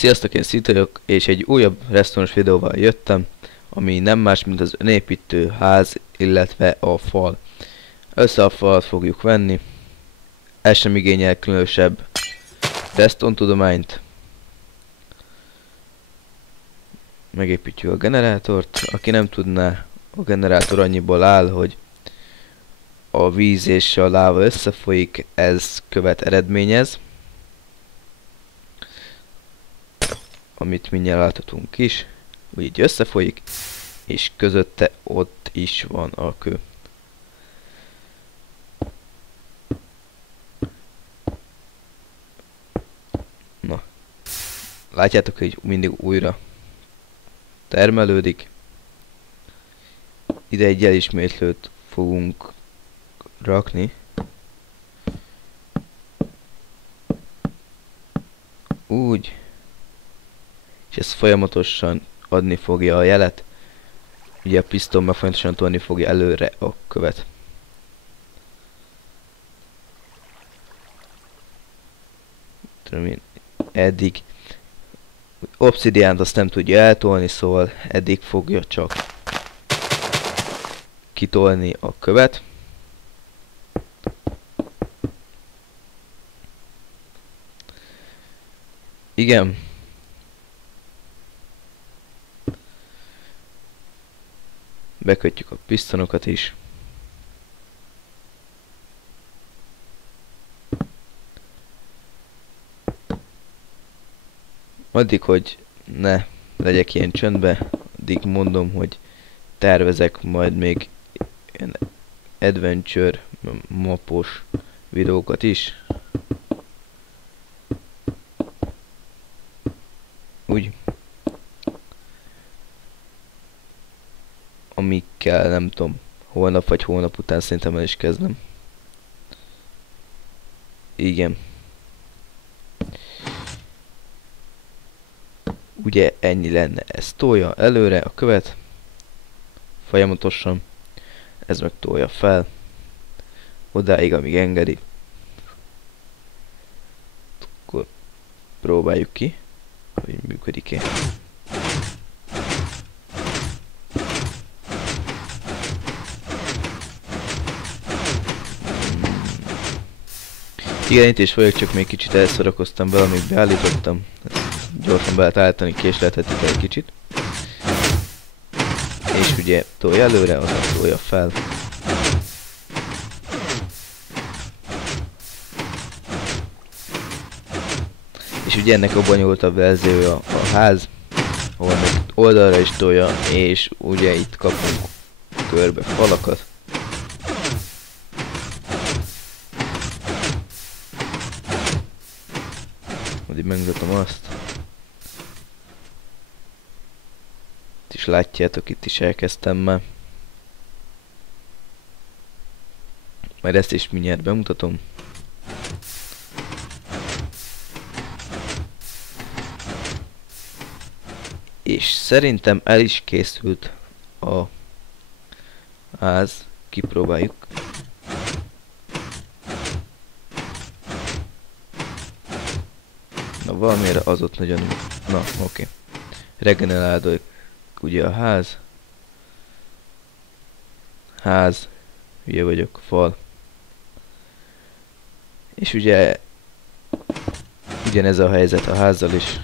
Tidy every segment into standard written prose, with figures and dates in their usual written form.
Sziasztok, én Szitajok, és egy újabb restauráns videóval jöttem, ami nem más, mint az önépítő ház, illetve a fal. Össze a falat fogjuk venni, ez sem igényel különösebb redstone tudományt. Megépítjük a generátort, aki nem tudná, a generátor annyiból áll, hogy a víz és a láva összefolyik, ez követ eredményez. Amit mindjárt láthatunk is, úgy így összefolyik, és közötte ott is van a kő. Na, látjátok, hogy mindig újra termelődik. Ide egy elismétlőt fogunk rakni. Úgy. És ez folyamatosan adni fogja a jelet. Ugye a piszton meg folyamatosan tolni fogja előre a követ. Tudom én, eddig obszidiánt azt nem tudja eltolni, szóval eddig fogja csak kitolni a követ. Igen. Bekötjük a pisztonokat is. Addig, hogy ne legyek ilyen csöndbe, addig mondom, hogy tervezek majd még ilyen adventure mapos videókat is. Úgy. Amikkel nem tudom, holnap vagy hónap után szerintem el is kezdem. Igen. Ugye ennyi lenne, ez tolja előre a követ folyamatosan, ez meg tolja fel odáig, amíg engedi. Akkor próbáljuk ki, hogy működik-e. Igen, itt is vagyok, csak még kicsit elszorakoztam vele, amíg beállítottam. Gyorsan be lehet állítani, késleltetik egy kicsit. És ugye tolja előre, aztán tolja fel. És ugye ennek a bonyolultabb verziója a ház, ahol meg oldalra is tolja, és ugye itt kapunk körbe falakat. Addig megmutatom azt. Itt is látjátok, itt is elkezdtem már. Majd ezt is mindjárt bemutatom. És szerintem el is készült a ház. Kipróbáljuk. Na, valamire az ott nagyon... Na, oké. Regenerálódik ugye a ház. Ház. Hülye vagyok. Fal. És ugye... ugyanez a helyzet a házzal is.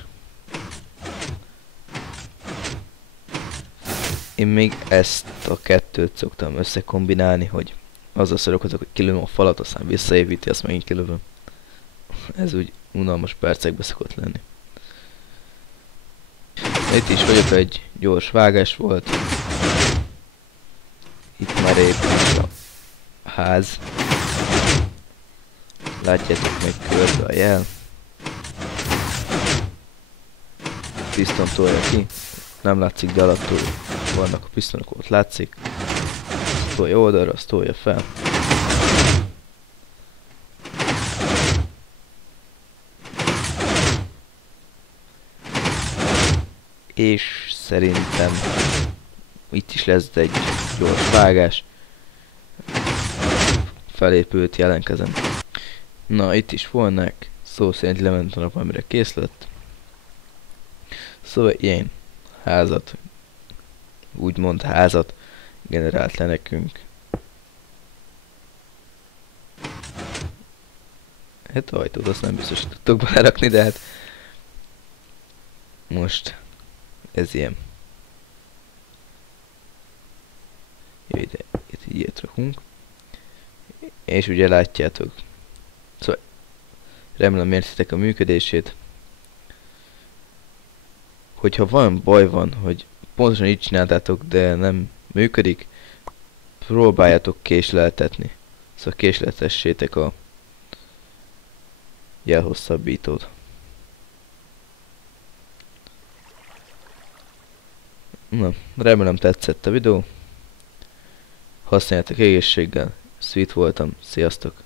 Én még ezt a kettőt szoktam összekombinálni, hogy azzal szorokozok, hogy kilövöm a falat, aztán visszaépíti, azt megint kilövöm. Ez úgy unalmas percekbe szokott lenni. Itt is vagyok, egy gyors vágás volt. Itt már épül a ház. Látjátok meg körbe a jel. Piszton tolja ki. Nem látszik, de alattul vannak a pisztonok, ott látszik. Azt tolja oldalra, azt tolja fel. És szerintem itt is lesz egy gyors vágás. Felépült, jelentkezem. Na, itt is volnak. Szó szerint lement a nap, amire kész lett. Szóval ilyen házat, úgymond házat generált le nekünk. Hát ajtót azt nem biztos, hogy tudtok belerakni, de hát most ez ilyen. Jó, ide, itt ilyet rakunk. És ugye látjátok. Szóval remélem értitek a működését. Hogyha van baj van, hogy pontosan így csináltátok, de nem működik, próbáljátok késleltetni. Szóval késleltessétek a jelhosszabbítót. Na, remélem tetszett a videó. Használjátok egészséggel. Sweet voltam. Sziasztok!